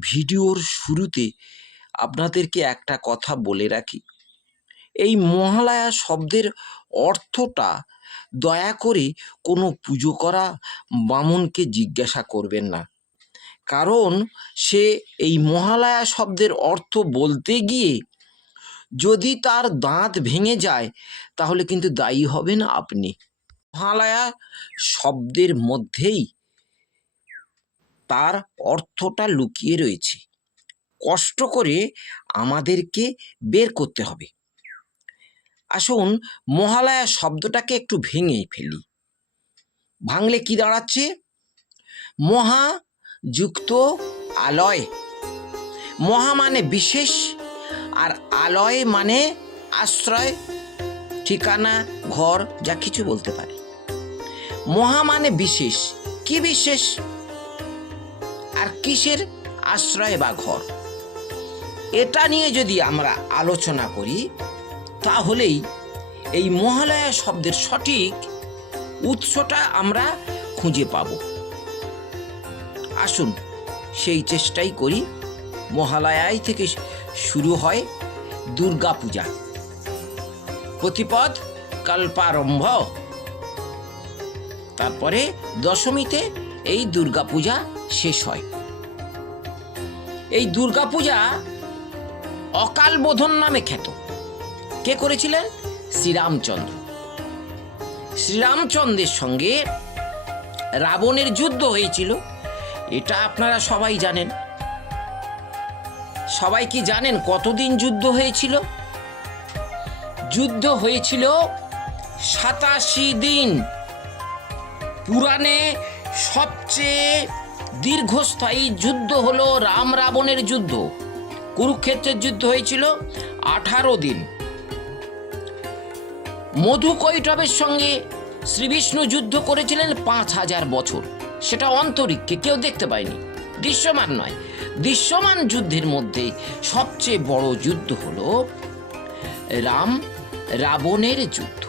ভিডিওর শুরুতে আপনাদেরকে একটা কথা বলে রাখি। এই মহালয়া শব্দের অর্থটা দয়া করে কোনো পুজো করা বামুনকে জিজ্ঞাসা করবেন না। কারণ সে এই মহালয়া শব্দের অর্থ বলতে গিয়ে যদি তার দাঁত ভেঙে যায়, তাহলে কিন্তু দায়ী হবেন আপনি। মহালয়া শব্দের মধ্যেই তার অর্থটা লুকিয়ে রয়েছে। কষ্ট করে আমাদেরকে বের করতে হবে। আসুন, মহালয়া শব্দটাকে একটু ভেঙে ফেলি। ভাঙলে কি দাঁড়াচ্ছে? মহা যুক্ত আলয়। মহা মানে বিশেষ আর আলয় মানে আশ্রয়, ঠিকানা, ঘর, যা কিছু বলতে পারে। মহা মানে বিশেষ। কি বিশেষ? আর কিসের আশ্রয় বা ঘর? এটা নিয়ে যদি আমরা আলোচনা করি, তাহলেই এই মহালয়া শব্দের সঠিক উৎসটা আমরা খুঁজে পাব। আসুন সেই চেষ্টাই করি মহালয়ায় থেকে শুরু হয় দুর্গা পূজা প্রতিপদ কল্পারম্ভ। তারপরে দশমীতে এই দুর্গা পূজা শেষ হয়। এই দুর্গা পূজা অকাল বোধন নামে খ্যাত। কে করেছিলেন? শ্রীরামচন্দ্র। শ্রীরামচন্দ্রের সঙ্গে রাবণের যুদ্ধ হয়েছিল, এটা আপনারা সবাই জানেন। সবাই কি জানেন কতদিন যুদ্ধ হয়েছিল? যুদ্ধ হয়েছিল সাতাশি দিন। পুরাণে সবচেয়ে দীর্ঘস্থায়ী যুদ্ধ হলো রাম রাবণের যুদ্ধ। কুরুক্ষেত্রের যুদ্ধ হয়েছিল আঠারো দিন। মধু কৈটবের সঙ্গে শ্রীবিষ্ণু যুদ্ধ করেছিলেন পাঁচ হাজার বছর। সেটা অন্তরিক্ষে, কেউ দেখতে পায়নি। দৃশ্যমান নয়। দৃশ্যমান যুদ্ধের মধ্যে সবচেয়ে বড় যুদ্ধ হলো রাম রাবণের যুদ্ধ।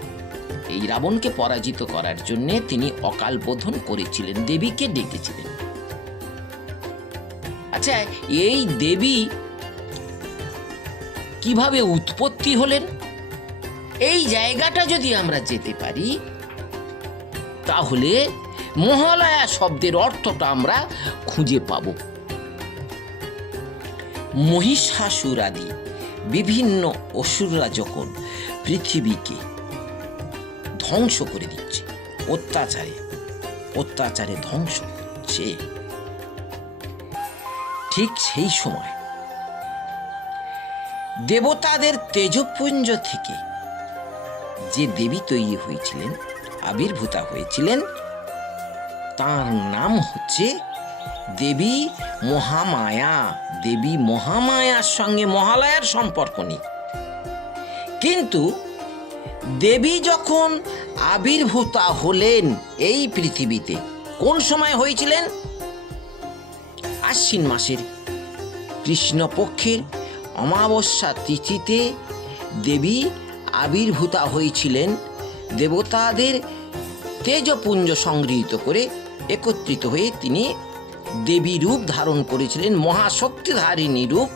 এই রাবণকে পরাজিত করার জন্যে তিনি অকাল বোধন করেছিলেন, দেবীকে ডেকেছিলেন। আচ্ছা এই দেবী কীভাবে উৎপত্তি হলেন? এই জায়গাটা যদি আমরা যেতে পারি, তাহলে মহালয়া শব্দের অর্থটা আমরা খুঁজে পাব। মহিষাসুর আদি বিভিন্ন অসুররা যখন পৃথিবীকে ধ্বংস করে দিচ্ছে। অত্যাচারে অত্যাচারে ধ্বংস করছে। ঠিক সেই সময় দেবতাদের তেজপুঞ্জ থেকে যে দেবী তৈরি হয়েছিলেন, আবির্ভূতা হয়েছিলেন, তার নাম হচ্ছে দেবী মহামায়া। দেবী মহামায়ার সঙ্গে মহালয়ার সম্পর্ক নেই। কিন্তু দেবী যখন আবির্ভূতা হলেন এই পৃথিবীতে, কোন সময় হয়েছিলেন? আশ্বিন মাসের কৃষ্ণপক্ষের অমাবস্যা তিথিতে দেবী আবির্ভূতা হয়েছিলেন। দেবতাদের তেজপুঞ্জ সংগৃহীত করে একত্রিত হয়ে তিনি দেবী রূপ ধারণ করেছিলেন, মহাশক্তিধারিণী রূপ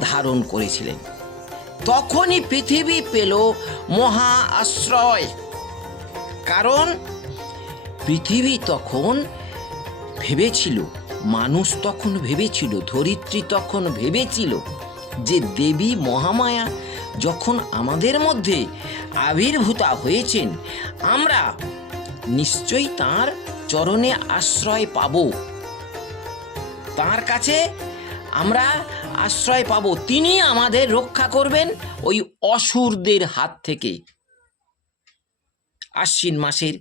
ধারণ করেছিলেন। তখনই পৃথিবী পেল মহা আশ্রয়। কারণ পৃথিবী তখন ভেবেছিল, মানুষ তখন ভেবেছিল, ধরিত্রী তখন ভেবেছিল যে দেবী মহামায়া যখন আমাদের মধ্যে আবির্ভূতা হয়েছেন, আমরা নিশ্চয়ই তার চরণে আশ্রয় পাব। তার কাছে আমরা আশ্রয় পাব। তিনি আমাদের রক্ষা করবেন ওই অসুরদের হাত থেকে। আশ্বিন মাসের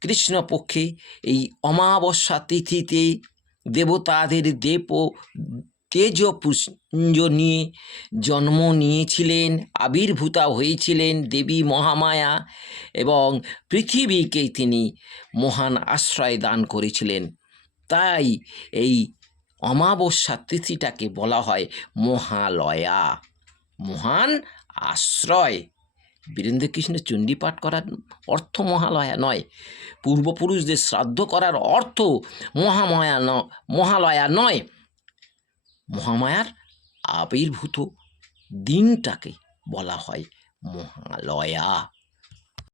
কৃষ্ণপক্ষে এই অমাবস্যা তিথিতে দেবতাদের দেব তেজপুঞ্জ নিয়ে জন্ম নিয়েছিলেন, আবির্ভূতা হয়েছিলেন দেবী মহামায়া এবং পৃথিবীকে তিনি মহান আশ্রয় দান করেছিলেন। তাই এই অমাবস্যা তিথিটাকে বলা হয় মহালয়া। মহান আশ্রয়। বীরেন্দ্রকৃষ্ণ চণ্ডী পাঠ করার অর্থ মহালয়া নয়। পূর্বপুরুষদের শ্রাদ্ধ করার অর্থ মহামায়া ন, মহালয়া নয়। মহামায়ার আবির্ভূত দিনটাকে বলা হয় মহালয়া।